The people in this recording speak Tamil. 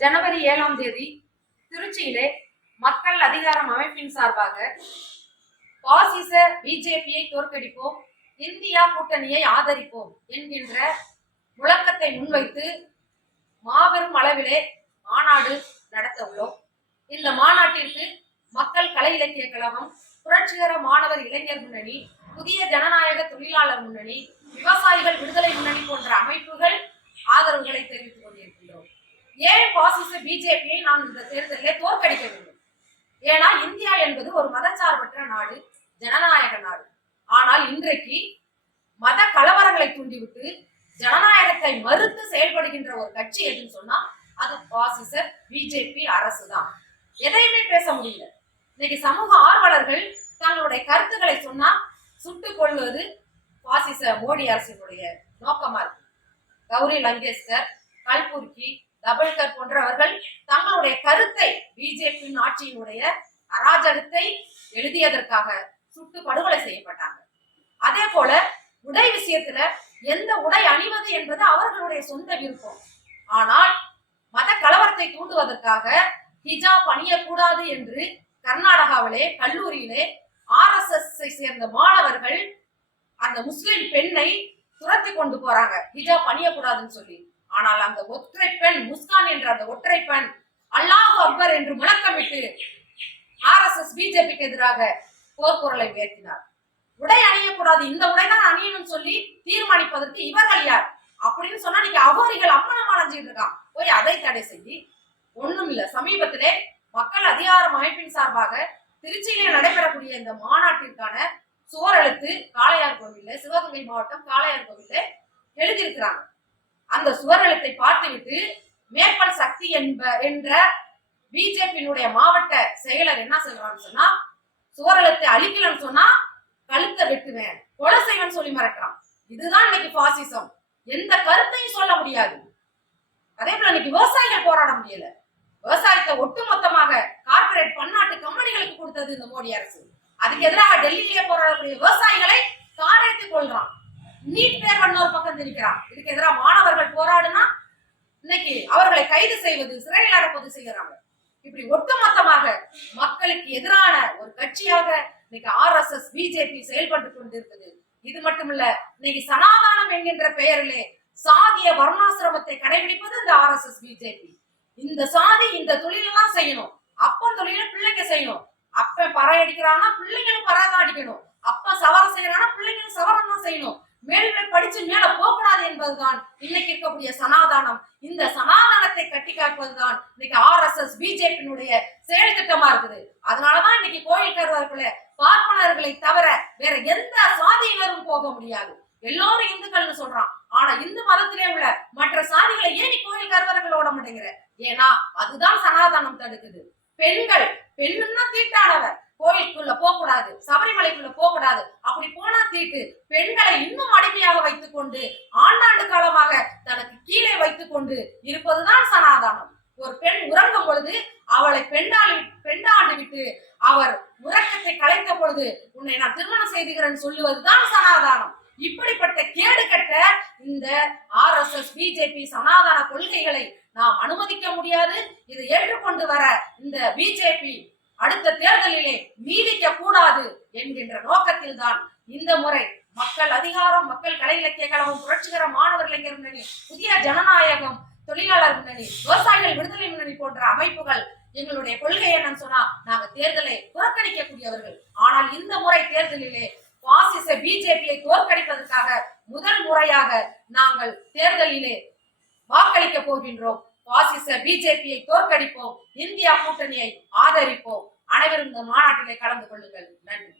ஜனவரி 7ஆம் தேதி திருச்சியிலே மக்கள் அதிகாரம் அமைப்பின் சார்பாக பாசிச பிஜேபியை தோற்கடிப்போம், இந்தியா கூட்டணியை ஆதரிப்போம் என்கின்ற முழக்கத்தை முன்வைத்து மாபெரும் அளவிலே மாநாடு நடத்த உள்ளோம். இந்த மாநாட்டிற்கு மக்கள் கலை இலக்கிய கழகம், புரட்சிகர மாணவர் இளைஞர் முன்னணி, புதிய ஜனநாயக தொழிலாளர் முன்னணி, விவசாயிகள் விடுதலை முன்னணி போன்ற அமைப்புகள் ஆதரவுகளை தெரிவித்துக் கொண்டிருக்கின்றோம். ஏன் பாசிச பிஜேபியை நாம் இந்த தேர்தலில் தோற்கடிக்க வேண்டும்? ஏன்னா இந்தியா என்பது ஒரு மதச்சார்பற்ற நாடு, ஜனநாயக நாடு. ஆனால் இன்றைக்கு மத கலவரங்களை தூண்டிவிட்டு ஜனநாயகத்தை மறுத்து செயல்படுகின்ற ஒரு கட்சி எதுன்னு சொன்னா அது பாசிச பிஜேபி அரசு தான். எதையுமே பேச முடியல. இன்னைக்கு சமூக ஆர்வலர்கள் தங்களுடைய கருத்துக்களை சொன்னா சுட்டுக் கொள்வது பாசிச மோடி அரசினுடைய நோக்கமா இருக்கு. கௌரி லங்கேஷ்கர், கல்புர்கி, தபல்கர் போன்றவர்கள் தங்களுடைய கருத்தை பிஜேபி ஆட்சியினுடைய அராஜகத்தை எழுதியதற்காக சுட்டு படுகொலை செய்யப்பட்டாங்க. அதே போல உடை விஷயத்துல எந்த உடை அணிவது என்பது அவர்களுடைய சொந்த விருப்பம். ஆனால் மத கலவரத்தை தூண்டுவதற்காக ஹிஜாப் அணியக்கூடாது என்று கர்நாடகாவிலே கல்லூரியிலே RSS சேர்ந்த மாணவர்கள் அந்த முஸ்லிம் பெண்ணை துரத்தி கொண்டு போறாங்க, ஹிஜாப் அணியக்கூடாதுன்னு சொல்லி. ஆனால் அந்த ஒற்றை பெண் முஸ்கான் என்ற அந்த ஒற்றை பெண் அல்லாஹ் அக்பர் என்று முழக்கமிட்டு RSS பிஜேபிக்கு எதிராக போர்க்குரலை உயர்த்தினார். உடை அணியக்கூடாது, இந்த உடைதான் அணியணும்னு சொல்லி தீர்மானிப்பதற்கு இவர்கள் யார் அப்படின்னு சொன்னா இன்னைக்கு அகோரிகள் அம்மனம் அலைஞ்சிட்டு இருக்கான். போய் அதை தடை செய்தி ஒண்ணும் இல்ல. சமீபத்திலே மக்கள் அதிகாரம் அமைப்பின் சார்பாக திருச்சியிலே நடைபெறக்கூடிய இந்த மாநாட்டிற்கான சுவரெழுத்து காளையார் கோவில்ல, சிவகங்கை மாவட்டம் காளையார் கோவில்ல எழுதியிருக்கிறாங்க. அந்த சுவரெழுத்தை பார்த்துவிட்டு மேற்பல் சக்தி என்ற பிஜேபியினுடைய மாவட்ட செயலர் என்ன சொல்றான்னு சொன்னா, சுவரெழுத்தை அழிக்கலன்னு சொன்னா கழுத்தை வெட்டுவேன், கொலை செய்வேன்னு சொல்லி மறக்கிறான். இதுதான் இன்னைக்கு பாசிசம். எந்த கருத்தையும் சொல்ல முடியாது. அதே போல இன்னைக்கு விவசாயிகள் போராட முடியல. விவசாயத்தை ஒட்டுமொத்தமாக கார்பரேட் பன்னாட்டு கம்பெனிகளுக்கு கொடுத்தது இந்த மோடி அரசு. அதுக்கு எதிராக டெல்லியிலே போராடக்கூடிய விவசாயிகளை காரடித்துக் கொள்றான். நீட் தேர்வு ஒரு பக்கம் திணிக்கிறான். இதுக்கு எதிராக மாணவர்கள் போராடுனா இன்னைக்கு அவர்களை கைது செய்வது, சிறையில் அடைப்பது செய்யறாங்க. இப்படி ஒட்டுமொத்தமாக மக்களுக்கு எதிரான ஒரு கட்சியாக இன்னைக்கு RSS பிஜேபி செயல்பட்டு கொண்டிருக்குது. இது மட்டுமல்ல, இன்னைக்கு சனாதானம் என்கின்ற பெயரிலே சாதிய வர்ணாசிரமத்தை கடைபிடிப்பது இந்த RSS பிஜேபி. இந்த சாதி இந்த தொழிலெல்லாம் செய்யணும், அப்பன் தொழில பிள்ளைங்க செய்யணும். அப்பன் பறை அடிக்கிறான்னா பிள்ளைங்களும் பறைதான் அடிக்கணும். அப்பன் சவரம் செய்யறான்னா பிள்ளைங்களும் சவரம் தான் செய்யணும். மேல்மை படிச்சு மேல போகக்கூடாது என்பதுதான் இன்னைக்கு இருக்கக்கூடிய சனாதானம். இந்த சனாதானத்தை கட்டி காப்பதுதான் இன்னைக்கு RSS பிஜேபியினுடைய செயல் திட்டமா இருக்குது. அதனாலதான் இன்னைக்கு கோயில் கருவறைக்குள்ள பார்ப்பனர்களை தவிர வேற எந்த சாதியினரும் போக முடியாது. எல்லோரும் இந்துக்கள்னு சொல்றான். ஆனா இந்து மதத்திலே உள்ள மற்ற சாதிகளை ஏன் கோயில் கருவறைகள் ஓட மாட்டேங்கிற? ஏன்னா அதுதான் சனாதானம் தடுக்குது. பெண்கள், பெண்ணுன்னா தீட்டானவர், கோயிலுக்குள்ள போக கூடாது, சபரிமலைக்குள்ள போக கூடாது. அப்படி போனா தீட்டு. பெண்களை இன்னும் அடிமையாக வைத்துக் கொண்டு ஆண்டாண்டு காலமாக தனக்கு கீழே வைத்துக் கொண்டு இருப்பதுதான் சனாதானம். ஒரு பெண் உறங்கும் பொழுது அவளை பெண்டாண்டு விட்டு அவர் உறக்கத்தை கலைத்த பொழுது உன்னை நான் திருமணம் செய்துகிறேன் சொல்லுவதுதான் சனாதானம். இப்படிப்பட்ட கேடு கட்ட இந்த RSS பிஜேபி சனாதான கொள்கைகளை நாம் அனுமதிக்க முடியாது. இதை ஏற்றுக்கொண்டு வர இந்த பிஜேபி அடுத்த தேர்தலிலே நீடிக்க கூடாது என்கின்ற நோக்கத்தில் தான் இந்த முறை மக்கள் அதிகாரம், மக்கள் கலை இலக்கிய கழகம், புரட்சிகர மாணவர் இளைஞர் முன்னணி, புதிய ஜனநாயகம் தொழிலாளர் முன்னணி, விவசாயிகள் விடுதலை முன்னணி போன்ற அமைப்புகள் எங்களுடைய கொள்கை என்னன்னு சொன்னா நாங்க தேர்தலை புறக்கணிக்கக்கூடியவர்கள். ஆனால் இந்த முறை தேர்தலிலே பாசிச பிஜேபியை தோற்கடிப்பதற்காக முதல் முறையாக நாங்கள் தேர்தலிலே வாக்களிக்க போகின்றோம். பாசிச பிஜேபியை தோற்கடிப்போம், இந்தியா கூட்டணியை ஆதரிப்போம். அனைவரும் இந்த மாநாட்டிலே கலந்து கொள்ளுங்கள். நன்றி.